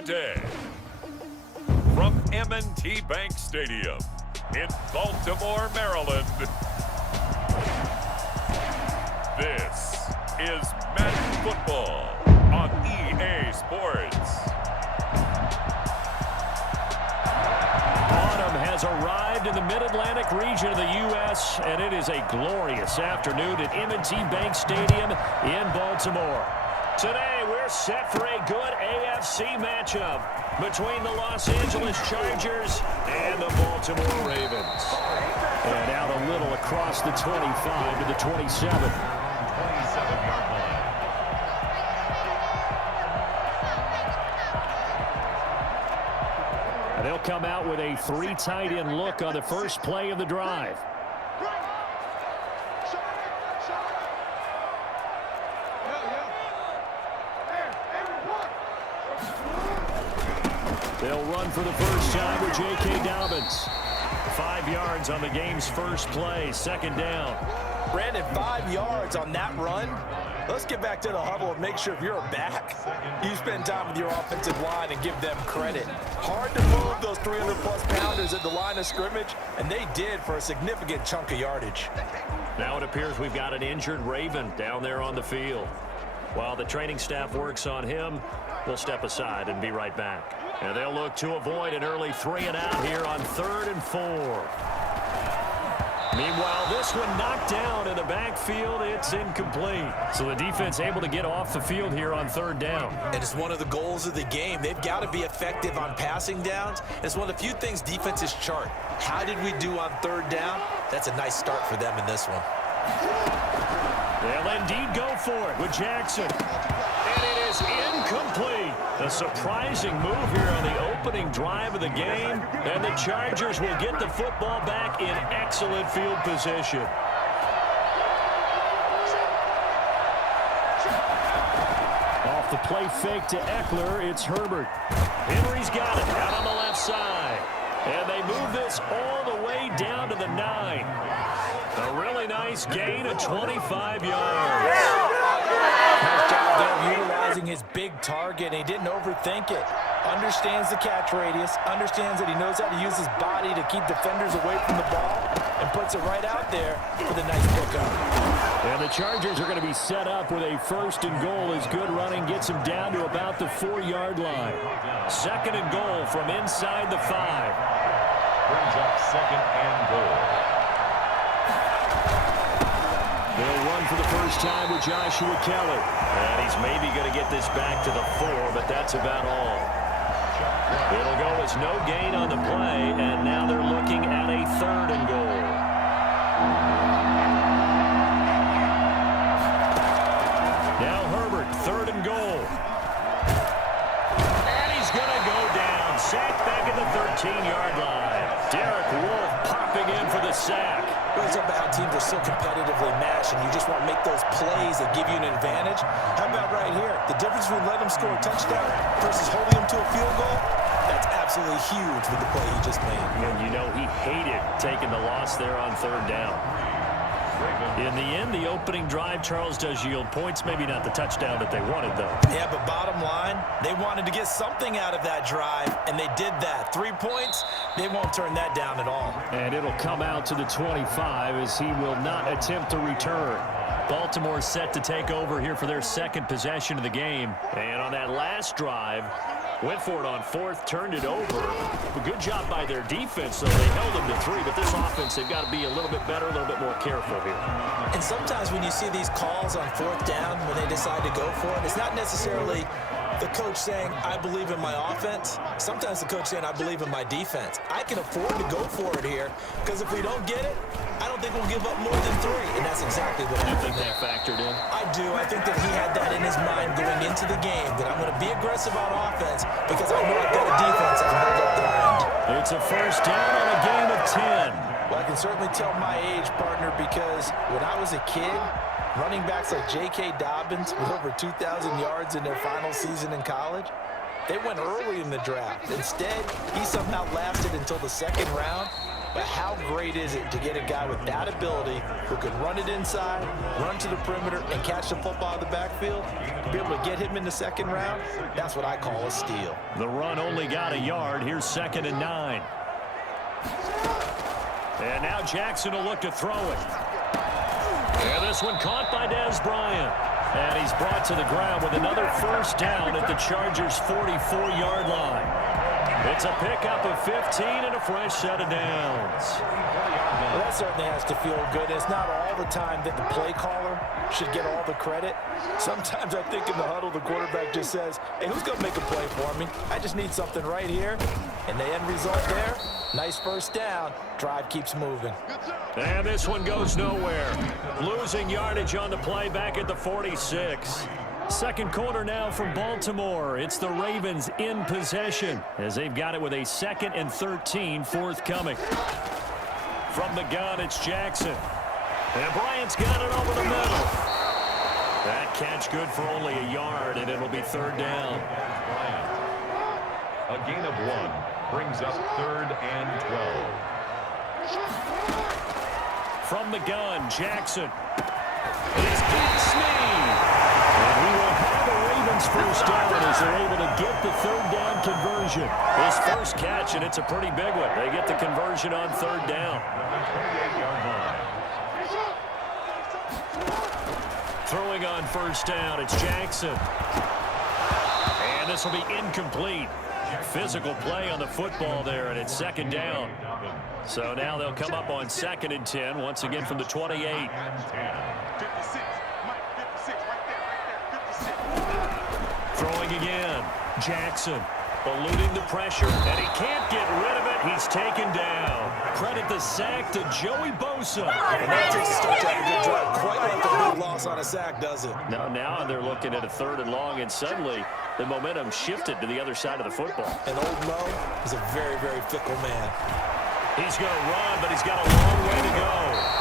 today. From M&T Bank Stadium in Baltimore, Maryland, this is Madden Football on EA Sports. Autumn has arrived in the Mid-Atlantic region of the U.S., and it is a glorious afternoon at M&T Bank Stadium in Baltimore. Today, we're set for a good AFC matchup between the Los Angeles Chargers and the Baltimore Ravens. And out a little across the 25 to the 27. 27-yard line. And they'll come out with a three tight end look on the first play of the drive. They'll run for the first time with J.K. Dobbins. 5 yards on the game's first play, second down. Brandon, 5 yards on that run. Let's get back to the huddle and make sure if you're a back, you spend time with your offensive line and give them credit. Hard to move those 300-plus pounders at the line of scrimmage, and they did for a significant chunk of yardage. Now it appears we've got an injured Raven down there on the field. While the training staff works on him, we'll step aside and be right back. And they'll look to avoid an early 3-and-out here on 3rd and 4. Meanwhile, this one knocked down in the backfield. It's incomplete. So the defense able to get off the field here on 3rd down. And it's one of the goals of the game. They've got to be effective on passing downs. It's one of the few things defenses chart. How did we do on 3rd down? That's a nice start for them in this one. They'll indeed go for it with Jackson. And it is incomplete. A surprising move here on the opening drive of the game. And the Chargers will get the football back in excellent field position. Off the play fake to Eckler, it's Herbert. Henry's got it out on the left side. And they move this all the way down to the 9. A really nice gain of 25 yards. Nice job there utilizing his big target. He didn't overthink it. Understands the catch radius. Understands that he knows how to use his body to keep defenders away from the ball. And puts it right out there for the nice pickup. And the Chargers are going to be set up with a 1st and goal as good running gets them down to about the 4-yard line. 2nd and goal from inside the 5. Brings up 2nd and goal. They'll run for the first time with Joshua Kelly. And he's maybe going to get this back to the 4, but that's about all. It'll go as no gain on the play, and now they're looking at a 3rd and goal. Now Herbert, 3rd and goal. And he's going to go down. Sacked back at the 13-yard line. Derek Wolfe popping in for the sack. It's about how teams are so competitively matched, and you just want to make those plays that give you an advantage. How about right here? The difference between letting them score a touchdown versus holding them to a field goal, that's absolutely huge with the play he just made. And you know he hated taking the loss there on 3rd down. In the end, the opening drive, Charles, does yield points. Maybe not the touchdown that they wanted, though. Yeah, but bottom line, they wanted to get something out of that drive, and they did that. 3 points, they won't turn that down at all. And it'll come out to the 25 as he will not attempt to return. Baltimore set to take over here for their 2nd possession of the game. And on that last drive, went for it on 4th, turned it over. A good job by their defense, though. They held them to 3, but this offense, they've got to be a little bit better, a little bit more careful here. And sometimes when you see these calls on 4th down, when they decide to go for it, it's not necessarily the coach saying, I believe in my offense. Sometimes the coach saying, I believe in my defense. I can afford to go for it here, because if we don't get it, I don't think we'll give up more than 3. And that's exactly what happened. You think that factored in? I do. I think that he had that in his mind going into the game, that I'm going to be aggressive on offense because I know I've got a defense that can hold up their end. It's a 1st down on a gain of 10. Well, I can certainly tell my age, partner, because when I was a kid, running backs like J.K. Dobbins with over 2,000 yards in their final season in college, they went early in the draft. Instead, he somehow lasted until the 2nd round. But how great is it to get a guy with that ability who can run it inside, run to the perimeter, and catch the football out of the backfield? To be able to get him in the second round, that's what I call a steal. The run only got a yard. Here's 2nd and 9. And now Jackson will look to throw it. And this one caught by Dez Bryant. And he's brought to the ground with another first down at the Chargers' 44-yard line. It's a pickup of 15 and a fresh set of downs. Well, that certainly has to feel good. It's not all the time that the play caller should get all the credit. Sometimes I think in the huddle, the quarterback just says, hey, who's going to make a play for me? I just need something right here. And the end result there, nice first down. Drive keeps moving. And this one goes nowhere. Losing yardage on the play back at the 46. Second quarter now from Baltimore. It's the Ravens in possession as they've got it with a 2nd and 13 forthcoming. From the gun, it's Jackson. And Bryant's got it over the middle. That catch good for only a yard, and it'll be 3rd down. A gain of 1 brings up 3rd and 12. From the gun, Jackson. It's Big Sneed. And we will have a Ravens first down as they're able to get the 3rd down conversion. His first catch, and it's a pretty big one. They get the conversion on 3rd down. Throwing on first down, it's Jackson. And this will be incomplete. Physical play on the football there, and it's 2nd down. So now they'll come up on 2nd and 10, once again from the 28. Throwing again. Jackson eluding the pressure, and he can't get rid of it. He's taken down. Credit the sack to Joey Bosa. And that takes a start to have a good drive. Quite like the big loss on a sack, does it? Now they're looking at a 3rd and long, and suddenly the momentum shifted to the other side of the football. And old Mo is a very, very fickle man. He's going to run, but he's got a long way to go.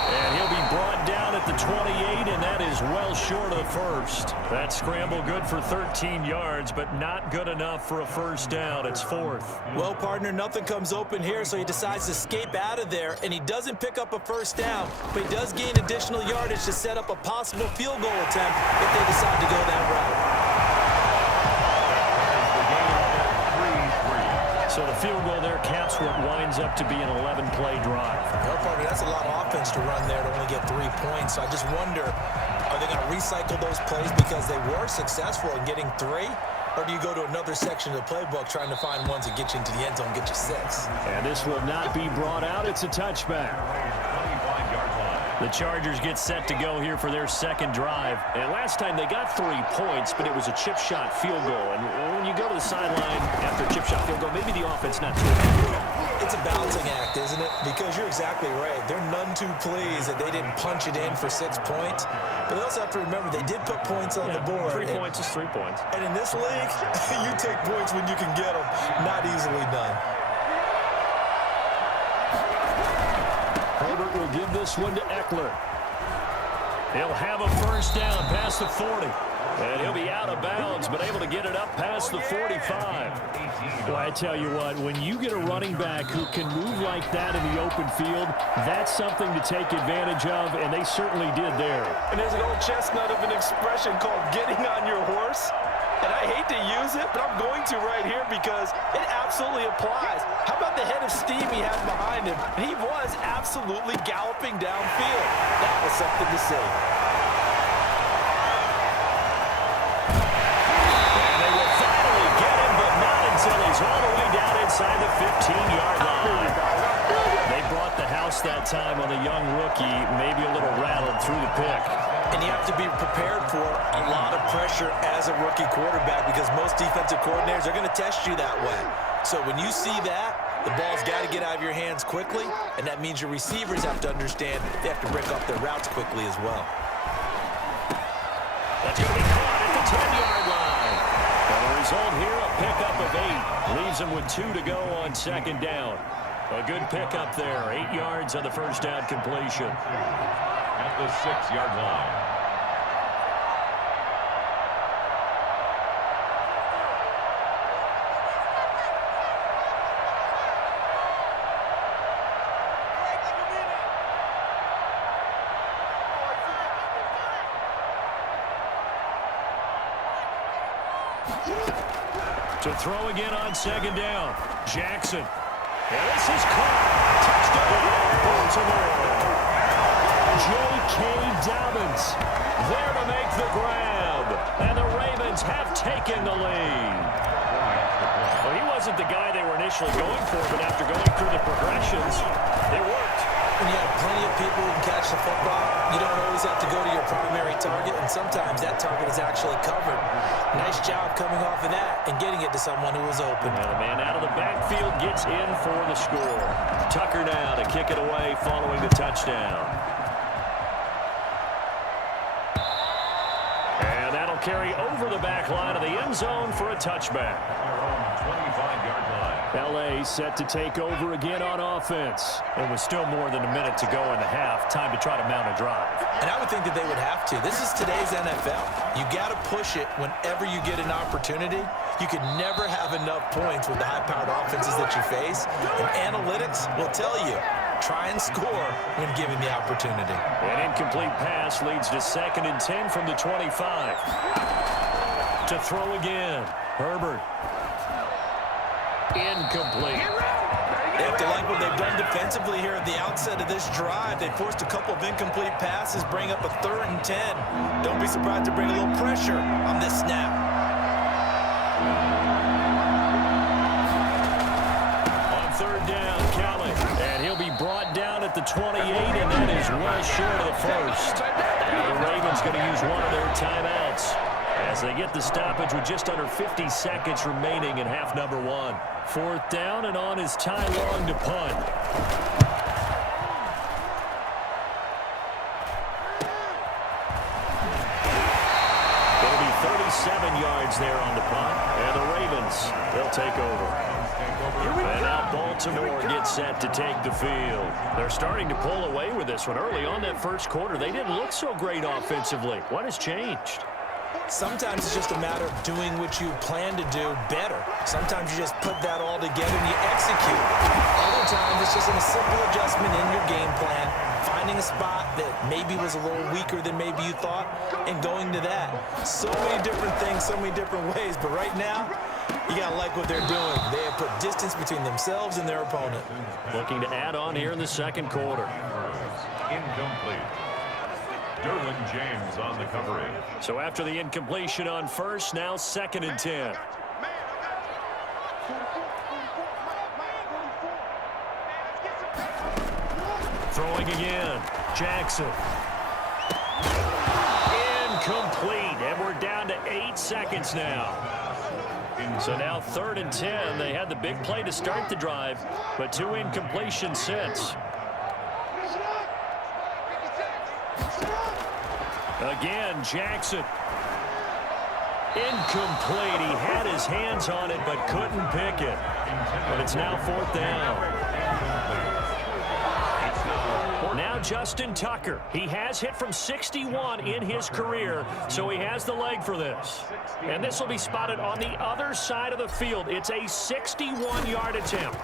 And he'll be brought down at the 28, and that is well short of the first. That scramble good for 13 yards, but not good enough for a first down. It's 4th. Well, partner, nothing comes open here, so he decides to escape out of there, and he doesn't pick up a first down, but he does gain additional yardage to set up a possible field goal attempt if they decide to go that route. So the field goal there caps what winds up to be an 11-play drive. Well, partner, that's a lot of offense to run there to only get 3 points. So I just wonder, are they going to recycle those plays because they were successful in getting 3? Or do you go to another section of the playbook trying to find ones that get you into the end zone and get you 6? And this will not be brought out. It's a touchback. The Chargers get set to go here for their 2nd drive. And last time they got 3 points, but it was a chip shot field goal. And when you go to the sideline after a chip shot field goal, maybe the offense not too happy. It's a balancing act, isn't it? Because you're exactly right. They're none too pleased that they didn't punch it in for 6 points. But they also have to remember they did put points on the board. 3 points is 3 points. And in this league, you take points when you can get them. Not easily done. Herbert will give this one to Eckler. He'll have a first down past the 40. And he'll be out of bounds, but able to get it up past the 45. Well, I tell you what, when you get a running back who can move like that in the open field, that's something to take advantage of, and they certainly did there. And there's an old chestnut of an expression called getting on your horse. And I hate to use it, but I'm going to right here because it absolutely applies. How about the head of steam he had behind him? He was absolutely galloping downfield. That was something to see. And they will finally get him, but not until he's all the way down inside the 15-yard line. They brought the house that time on the young rookie, maybe a little rattled through the pick. And you have to be prepared for a lot of pressure as a rookie quarterback because most defensive coordinators are going to test you that way. So when you see that, the ball's got to get out of your hands quickly, and that means your receivers have to understand they have to break up their routes quickly as well. That's going to be caught at the 10-yard line. And the result here, a pickup of 8. Leaves them with 2 to go on 2nd down. A good pickup there. 8 yards on the first down completion. At the 6-yard line. To throw again on second down. Jackson. And this is caught. Touchdown, Baltimore. J.K. Dobbins there to make the grab. And the Ravens have taken the lead. Well, he wasn't the guy they were initially going for, but after going through the progressions, it worked. When you have plenty of people who can catch the football, you don't always have to go to your primary target, and sometimes that target is actually covered. Nice job coming off of that and getting it to someone who was open. Now the man out of the backfield gets in for the score. Tucker now to kick it away following the touchdown. And that'll carry over the back line of the end zone for a touchback. 25-yard line. L.A. set to take over again on offense. And with still more than a minute to go in the half, time to try to mount a drive. And I would think that they would have to. This is today's NFL. You got to push it whenever you get an opportunity. You can never have enough points with the high-powered offenses that you face. And analytics will tell you, try and score when given the opportunity. An incomplete pass leads to 2nd and 10 from the 25. To throw again, Herbert. Incomplete. They have to like what they've done defensively here at the outset of this drive. They forced a couple of incomplete passes, bring up a 3rd and 10. Don't be surprised to bring a little pressure on this snap. On 3rd down, Kelly. And he'll be brought down at the 28, and that is well short of the first. Now the Ravens going to use one of their timeouts as they get the stoppage with just under 50 seconds remaining in half number 1. 4th down, and on is Ty Long to punt. It'll be 37 yards there on the punt, and the Ravens, they'll take over. And now Baltimore gets set to take the field. They're starting to pull away with this one. Early on that first quarter, they didn't look so great offensively. What has changed? Sometimes it's just a matter of doing what you plan to do better. Sometimes you just put that all together and you execute. Other times it's just a simple adjustment in your game plan, finding a spot that maybe was a little weaker than maybe you thought, and going to that. So many different things, so many different ways, but right now, you got to like what they're doing. They have put distance between themselves and their opponent. Looking to add on here in the second quarter. Incomplete. Derwin James on the coverage. So after the incompletion on first, now 2nd and 10. Throwing again. Jackson. Incomplete. And we're down to 8 seconds now. So now 3rd and 10. They had the big play to start the drive, but 2 incompletions since. Again, Jackson. Incomplete. He had his hands on it, but couldn't pick it. But it's now 4th down. Now Justin Tucker. He has hit from 61 in his career, so he has the leg for this. And this will be spotted on the other side of the field. It's a 61-yard attempt.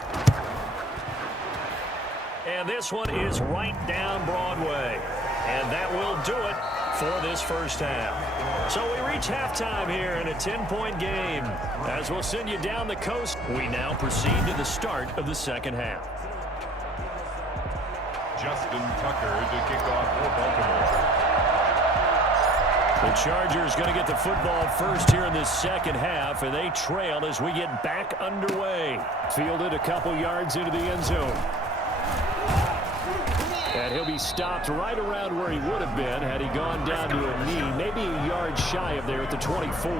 And this one is right down Broadway. And that will do it for this first half. So we reach halftime here in a 10-point game. As we'll send you down the coast, we now proceed to the start of the second half. Justin Tucker to kick off for Baltimore. The Chargers going to get the football first here in this second half, and they trail as we get back underway. Fielded a couple yards into the end zone. And he'll be stopped right around where he would have been had he gone down to a knee, maybe a yard shy of there at the 24.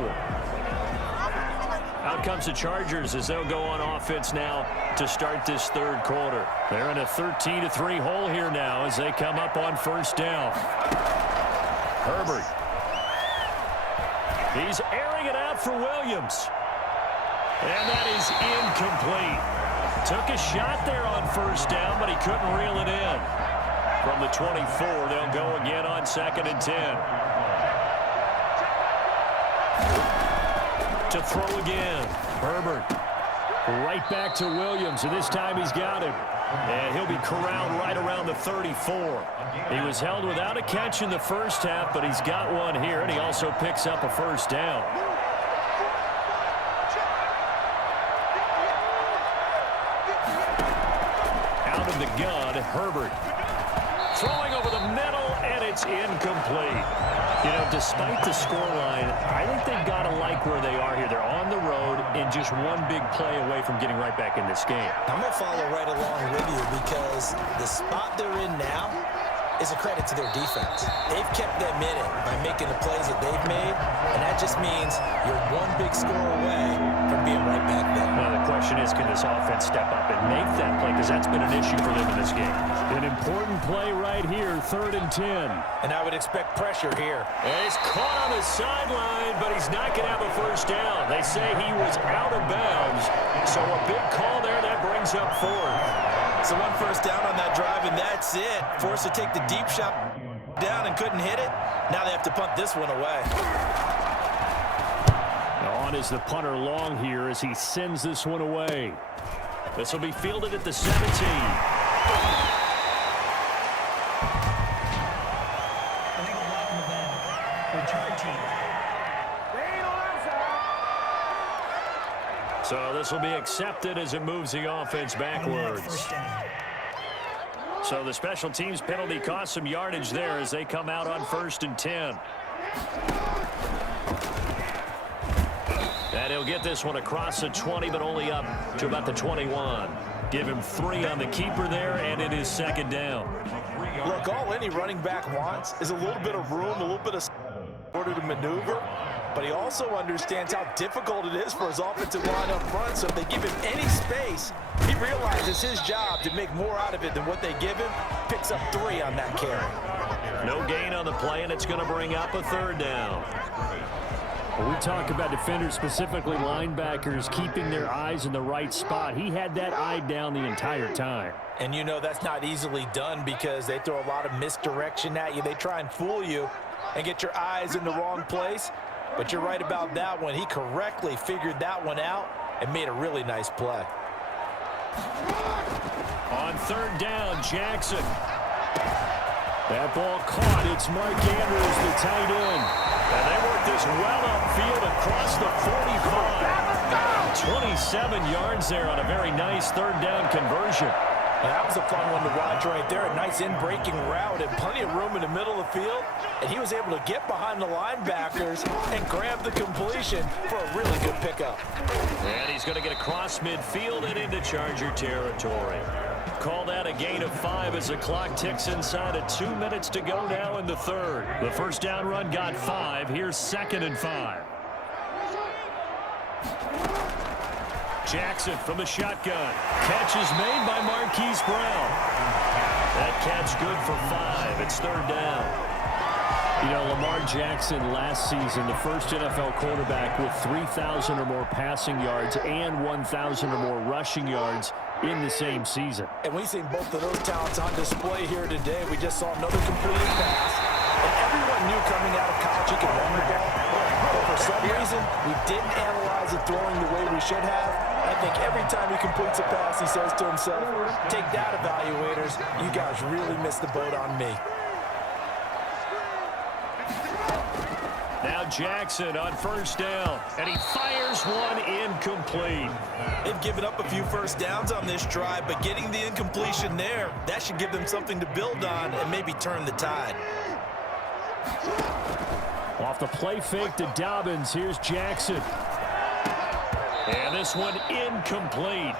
Out comes the Chargers as they'll go on offense now to start this third quarter. They're in a 13-3 hole here now as they come up on first down. Herbert. He's airing it out for Williams. And that is incomplete. Took a shot there on first down, but he couldn't reel it in. From the 24, they'll go again on 2nd and 10. To throw again, Herbert. Right back to Williams, and this time he's got him. And he'll be corralled right around the 34. He was held without a catch in the first half, but he's got one here, and he also picks up a first down. Herbert. Throwing over the middle, and it's incomplete. You know, despite the scoreline, I think they've got to like where they are here. They're on the road and just one big play away from getting right back in this game. I'm going to follow right along with you because the spot they're in now is a credit to their defense. They've kept them in it by making the plays that they've made, and that just means you're one big score away from being right back there. Now, the question is, can this offense step up and make that play? Because that's been an issue for them in this game. An important play right here, 3rd and 10. And I would expect pressure here. And he's caught on the sideline, but he's not going to have a first down. They say he was out of bounds, so a big call there that brings up 4th. So 1 first down on that drive, and that's it. Forced to take the deep shot down and couldn't hit it. Now they have to punt this one away. Now on is the punter long here as he sends this one away. This will be fielded at the 17. So this will be accepted as it moves the offense backwards. So the special teams penalty cost some yardage there as they come out on 1st and 10. And he'll get this one across the 20, but only up to about the 21. Give him 3 on the keeper there, and it is 2nd down. Look, all any running back wants is a little bit of room, a little bit of order to maneuver. But he also understands how difficult it is for his offensive line up front. So if they give him any space, he realizes his job to make more out of it than what they give him. Picks up 3 on that carry. No gain on the play, and it's going to bring up a 3rd down. When we talk about defenders, specifically linebackers, keeping their eyes in the right spot, he had that eye down the entire time. And you know that's not easily done because they throw a lot of misdirection at you. They try and fool you and get your eyes in the wrong place. But you're right about that one. He correctly figured that one out and made a really nice play. On 3rd down, Jackson. That ball caught. It's Mark Andrews, the tight end. And they work this well upfield across the 45. 27 yards there on a very nice 3rd down conversion. That was a fun one to watch right there. A nice in-breaking route and plenty of room in the middle of the field. And he was able to get behind the linebackers and grab the completion for a really good pickup. And he's going to get across midfield and into Charger territory. Call that a gain of 5 as the clock ticks inside of 2 minutes to go now in the 3rd. The first down run got 5. Here's 2nd and 5. Jackson from the shotgun. Catch is made by Marquise Brown. That catch good for 5. It's 3rd down. You know, Lamar Jackson last season, the first NFL quarterback with 3,000 or more passing yards and 1,000 or more rushing yards in the same season. And we've seen both of those talents on display here today. We just saw another completed pass. And everyone knew coming out of college he could run the ball. But for some reason, we didn't analyze it throwing the way we should have. I think every time he completes a pass, he says to himself, take that, evaluators. You guys really missed the boat on me. Now Jackson on 1st down, and he fires one incomplete. They've given up a few first downs on this drive, but getting the incompletion there, that should give them something to build on and maybe turn the tide. Off the play fake to Dobbins, here's Jackson. And this one incomplete.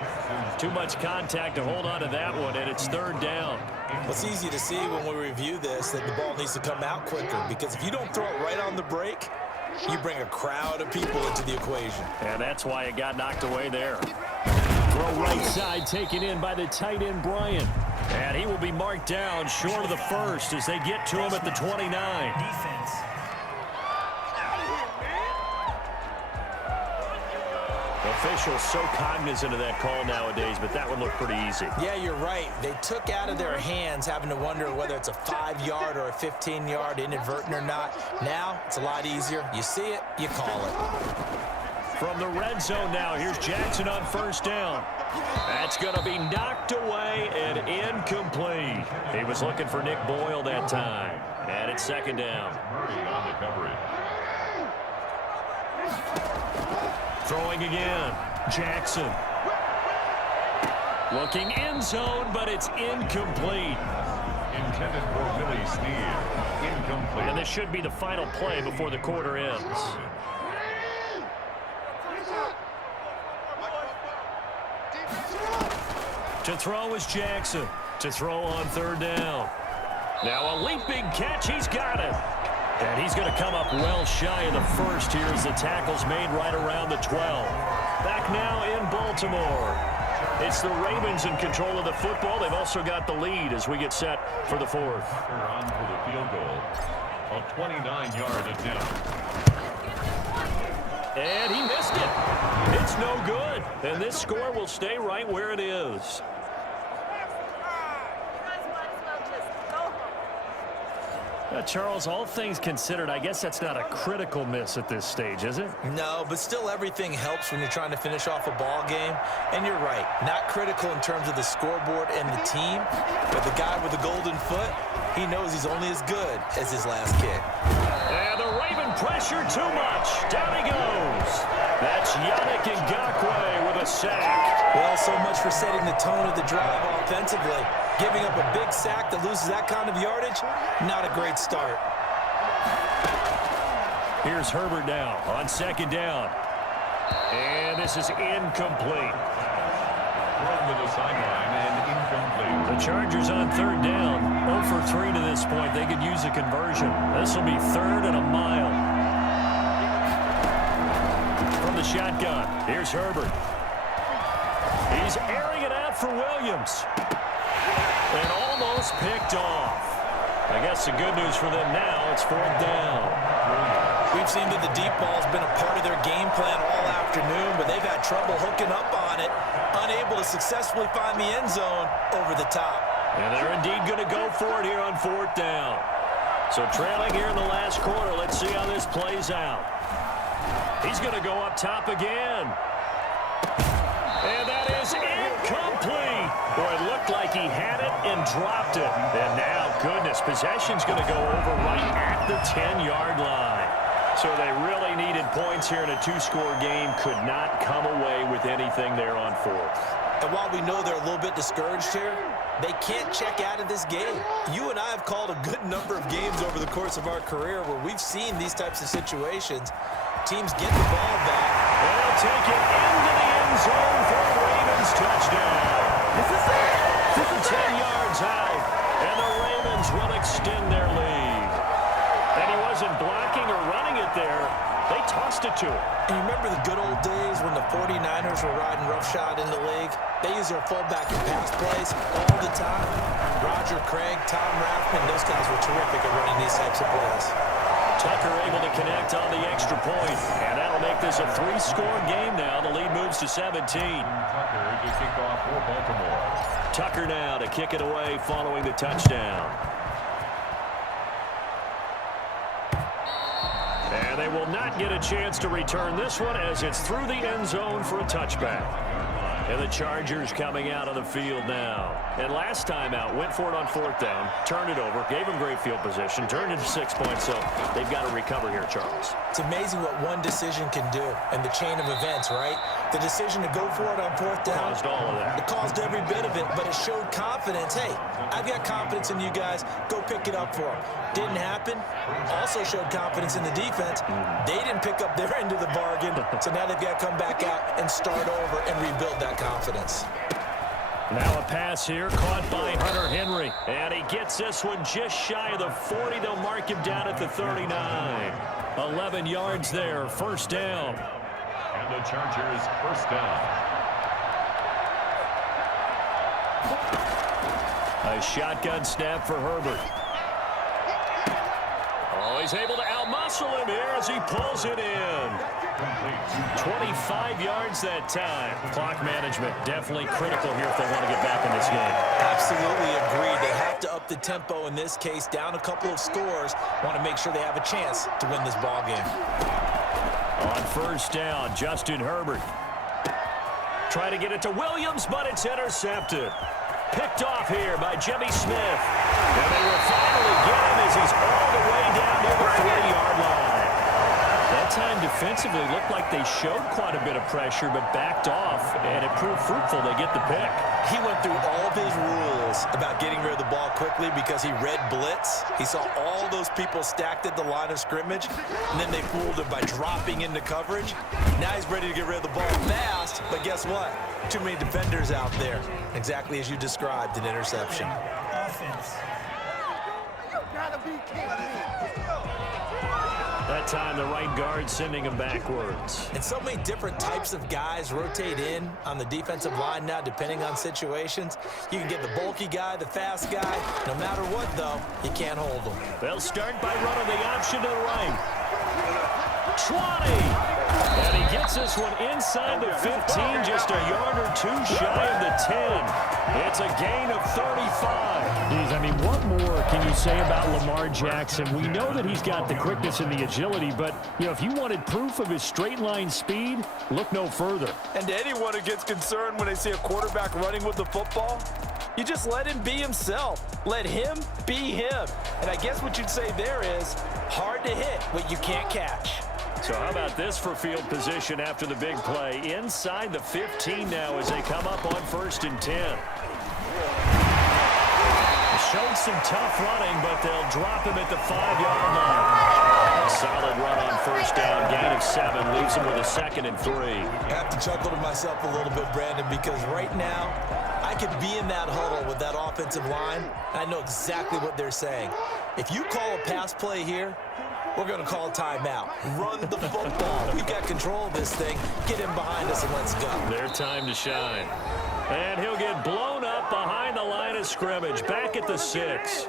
Too much contact to hold on to that one, and it's 3rd down. Well, it's easy to see when we review this that the ball needs to come out quicker because if you don't throw it right on the break, you bring a crowd of people into the equation. And that's why it got knocked away there. Throw right side taken in by the tight end, Bryant. And he will be marked down short of the 1st as they get to him at the 29. Defense. Officials so cognizant of that call nowadays, but that would look pretty easy. Yeah, you're right. They took out of their hands having to wonder whether it's a 5-yard or a 15-yard inadvertent or not. Now, it's a lot easier. You see it, you call it. From the red zone now, here's Jackson on 1st down. That's going to be knocked away and incomplete. He was looking for Nick Boyle that time. And it's 2nd down. On the coverage. Throwing again, Jackson. Looking end zone, but it's incomplete. Intended for Willie Snead. Incomplete. And this should be the final play before the quarter ends. To throw is Jackson. To throw on third down. Now a leaping catch. He's got it. And he's going to come up well shy of the first here as the tackle's made right around the 12. Back now in Baltimore. It's the Ravens in control of the football. They've also got the lead as we get set for the fourth. On for the field goal. A 29-yard attempt. And he missed it. It's no good. And this score will stay right where it is. Charles, all things considered, I guess that's not a critical miss at this stage, is it? No, but still everything helps when you're trying to finish off a ball game. And you're right, not critical in terms of the scoreboard and the team, but the guy with the golden foot, he knows he's only as good as his last kick. And the Raven pressure too much. Down he goes. That's Yannick Ngakoue with a sack. Well, so much for setting the tone of the drive offensively. Giving up a big sack that loses that kind of yardage, not a great start. Here's Herbert now on second down. And this is incomplete. Run to the sideline and incomplete. The Chargers on third down. 0 for 3 to this point. They could use a conversion. This will be 3rd and a mile. From the shotgun, here's Herbert. He's airing it out for Williams. And almost picked off. I guess the good news for them now, it's 4th down. We've seen that the deep ball's been a part of their game plan all afternoon, but they've had trouble hooking up on it, unable to successfully find the end zone over the top. And they're indeed going to go for it here on 4th down. So trailing here in the last quarter, let's see how this plays out. He's going to go up top again. And that is incomplete. Boy, it looked like he had it and dropped it. And now, goodness, possession's going to go over right at the 10-yard line. So they really needed points here in a 2-score game. Could not come away with anything there on 4th. And while we know they're a little bit discouraged here, they can't check out of this game. You and I have called a good number of games over the course of our career where we've seen these types of situations. Teams get the ball back. They'll take it into the end zone for a Ravens touchdown. This is it. From 10 yards out, and the Ravens will extend their lead. And he wasn't blocking or running it there. They tossed it to him. And you remember the good old days when the 49ers were riding roughshod in the league? They used their fullback in pass plays all the time. Roger Craig, Tom Rathman, those guys were terrific at running these types of plays. Tucker able to connect on the extra point, and that'll make this a 3-score game now. The lead moves to 17. Tucker to kick off for Baltimore. Tucker now to kick it away following the touchdown. And they will not get a chance to return this one as it's through the end zone for a touchback. And the Chargers coming out on the field now. And last time out, went for it on 4th down, turned it over, gave them great field position, turned it to 6 points, so they've got to recover here, Charles. It's amazing what one decision can do in the chain of events, right? The decision to go for it on 4th down. Caused all of that. It caused every bit of it, but it showed confidence. Hey, I've got confidence in you guys. Go pick it up for them. Didn't happen. Also showed confidence in the defense. They didn't pick up their end of the bargain, so now they've got to come back out and start over and rebuild that confidence. Now a pass here caught by Hunter Henry. And he gets this one just shy of the 40. They'll mark him down at the 39. 11 yards there, 1st down. And the Chargers first down. A shotgun snap for Herbert. Oh, he's able to outmuscle him here as he pulls it in. 25 yards that time. Clock management definitely critical here if they want to get back in this game. Absolutely agreed. They have to up the tempo in this case, down a couple of scores. Want to make sure they have a chance to win this ball game. On 1st down, Justin Herbert. Try to get it to Williams, but it's intercepted. Picked off here by Jimmy Smith. And they will finally get him as he's all the way down near the 40-yard line. That time defensively defensively looked like they showed quite a bit of pressure but backed off, and it proved fruitful. They get the pick. He went through all of his rules about getting rid of the ball quickly because he read blitz. He saw all those people stacked at the line of scrimmage, and then they fooled him by dropping into coverage. Now he's ready to get rid of the ball fast, but guess what? Too many defenders out there. Exactly as you described, an interception. Offense. You gotta be kidding me. That time, the right guard sending him backwards. And so many different types of guys rotate in on the defensive line now, depending on situations. You can get the bulky guy, the fast guy. No matter what, though, you can't hold them. They'll start by running the option to the right. 20. And he gets this one inside the 15, just a yard or two shy of the 10. It's a gain of 35. Geez, I mean, what more can you say about Lamar Jackson? We know that he's got the quickness and the agility, but, you know, if you wanted proof of his straight-line speed, look no further. And to anyone who gets concerned when they see a quarterback running with the football, you just let him be himself. Let him be him. And I guess what you'd say there is hard to hit what you can't catch. So how about this for field position after the big play? Inside the 15 now as they come up on 1st and 10. Showed some tough running, but they'll drop him at the 5-yard line. Solid run on 1st down, gain of 7, leaves him with a 2nd and 3. I have to chuckle to myself a little bit, Brandon, because right now I could be in that huddle with that offensive line, and I know exactly what they're saying. If you call a pass play here, we're going to call a timeout. Run the football. We've got control of this thing. Get him behind us and let's go. Their time to shine. And he'll get blown up behind the line of scrimmage, back at the 6.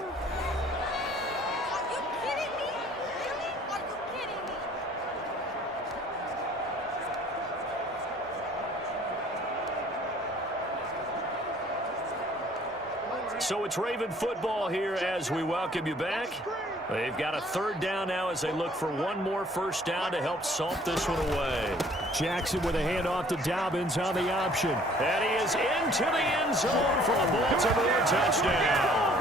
So it's Raven football here as we welcome you back. They've got a 3rd down now as they look for one more 1st down to help salt this one away. Jackson with a handoff to Dobbins on the option. And he is into the end zone for a Baltimore touchdown.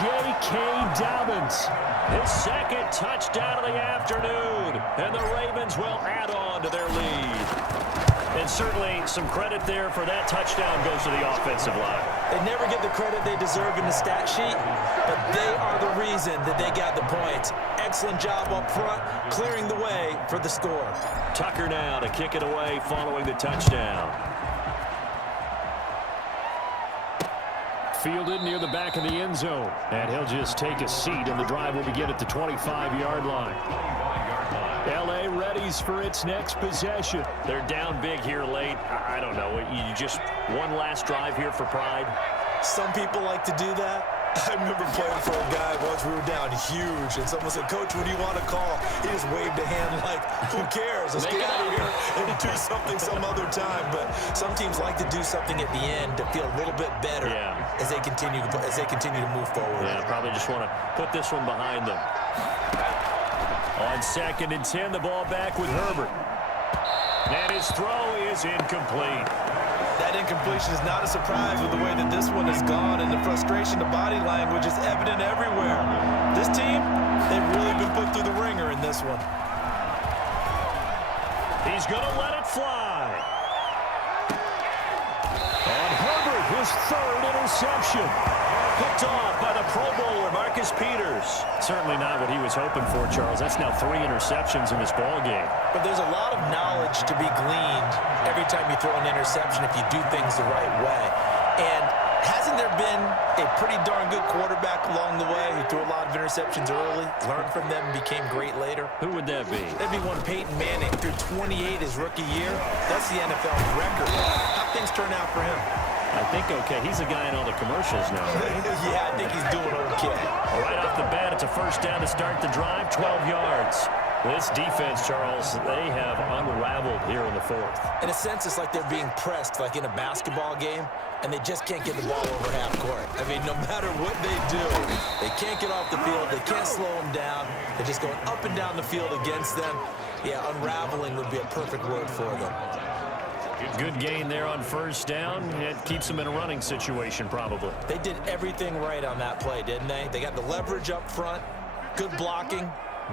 J.K. Dobbins. His 2nd touchdown of the afternoon. And the Ravens will add on to their lead. And certainly some credit there for that touchdown goes to the offensive line. They never get the credit they deserve in the stat sheet, but they are the reason that they got the points. Excellent job up front, clearing the way for the score. Tucker now to kick it away following the touchdown. Fielded near the back of the end zone. And he'll just take a seat, and the drive will begin at the 25-yard line. L.A. readies for its next possession. They're down big here late. I don't know. You just one last drive here for pride. Some people like to do that. I remember playing for a guy once. We were down huge, and someone said, "Coach, what do you want to call?" He just waved a hand like, "Who cares? Let's get out of here and do something some other time." But some teams like to do something at the end to feel a little bit better as they continue to move forward. Yeah, probably just want to put this one behind them. On 2nd and 10, the ball back with Herbert. And his throw is incomplete. That incompletion is not a surprise with the way that this one has gone, and the frustration, the body language is evident everywhere. This team, they've really been put through the ringer in this one. He's going to let it fly. And Herbert, his 3rd interception. Picked off by the Pro Bowler, Marcus Peters. Certainly not what he was hoping for, Charles. That's now 3 interceptions in this ball game. But there's a lot of knowledge to be gleaned every time you throw an interception if you do things the right way. And hasn't there been a pretty darn good quarterback along the way who threw a lot of interceptions early, learned from them, and became great later? Who would that be? That'd be one Peyton Manning. Threw 28 his rookie year. That's the NFL record. How things turn out for him? I think okay. He's a guy in all the commercials now, right? Yeah, I think he's doing okay. Right off the bat, it's a 1st down to start the drive, 12 yards. This defense, Charles, they have unraveled here in the 4th. In a sense, it's like they're being pressed like in a basketball game, and they just can't get the ball over half court. I mean, no matter what they do, they can't get off the field. They can't slow them down. They're just going up and down the field against them. Yeah, unraveling would be a perfect word for them. Good gain there on 1st down. It keeps them in a running situation, probably. They did everything right on that play, didn't they? They got the leverage up front, good blocking,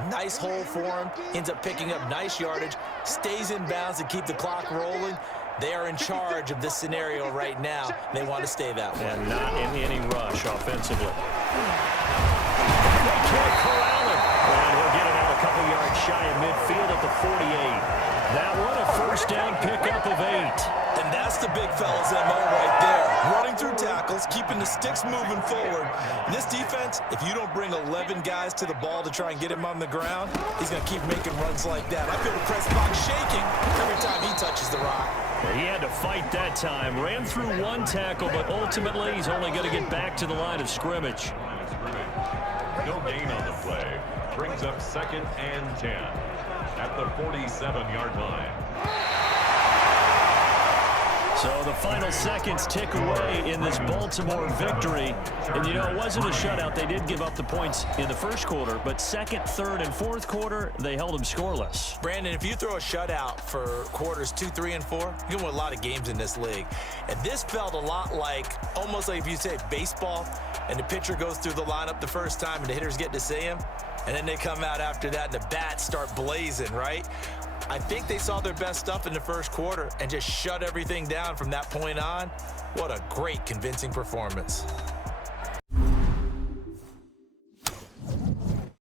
Nice hole for him. Ends up picking up nice yardage. Stays in bounds to keep the clock rolling. They are in charge of this scenario right now. They want to stay that way. And not in any rush offensively. They can't corral him. And he'll get it out a couple yards shy of midfield at the 48. That one a first down pickup of 8. And that's the big fella's MO right there. Running through tackles, keeping the sticks moving forward. And this defense, if you don't bring 11 guys to the ball to try and get him on the ground, he's going to keep making runs like that. I feel the press box shaking every time he touches the rock. He had to fight that time. Ran through one tackle, but ultimately he's only going to get back to the line of scrimmage. No gain on the play. Brings up 2nd and 10 at the 47-yard line. So the final seconds tick away in this Baltimore victory. And, you know, it wasn't a shutout. They did give up the points in the first quarter, but second, third, and fourth quarter, they held them scoreless. Brandon, if you throw a shutout for quarters 2, 3, and 4, you can win a lot of games in this league. And this felt a lot like, almost like if you say baseball, and the pitcher goes through the lineup the first time and the hitters get to see him, and then they come out after that and the bats start blazing, right? I think they saw their best stuff in the first quarter and just shut everything down from that point on. What a great, convincing performance.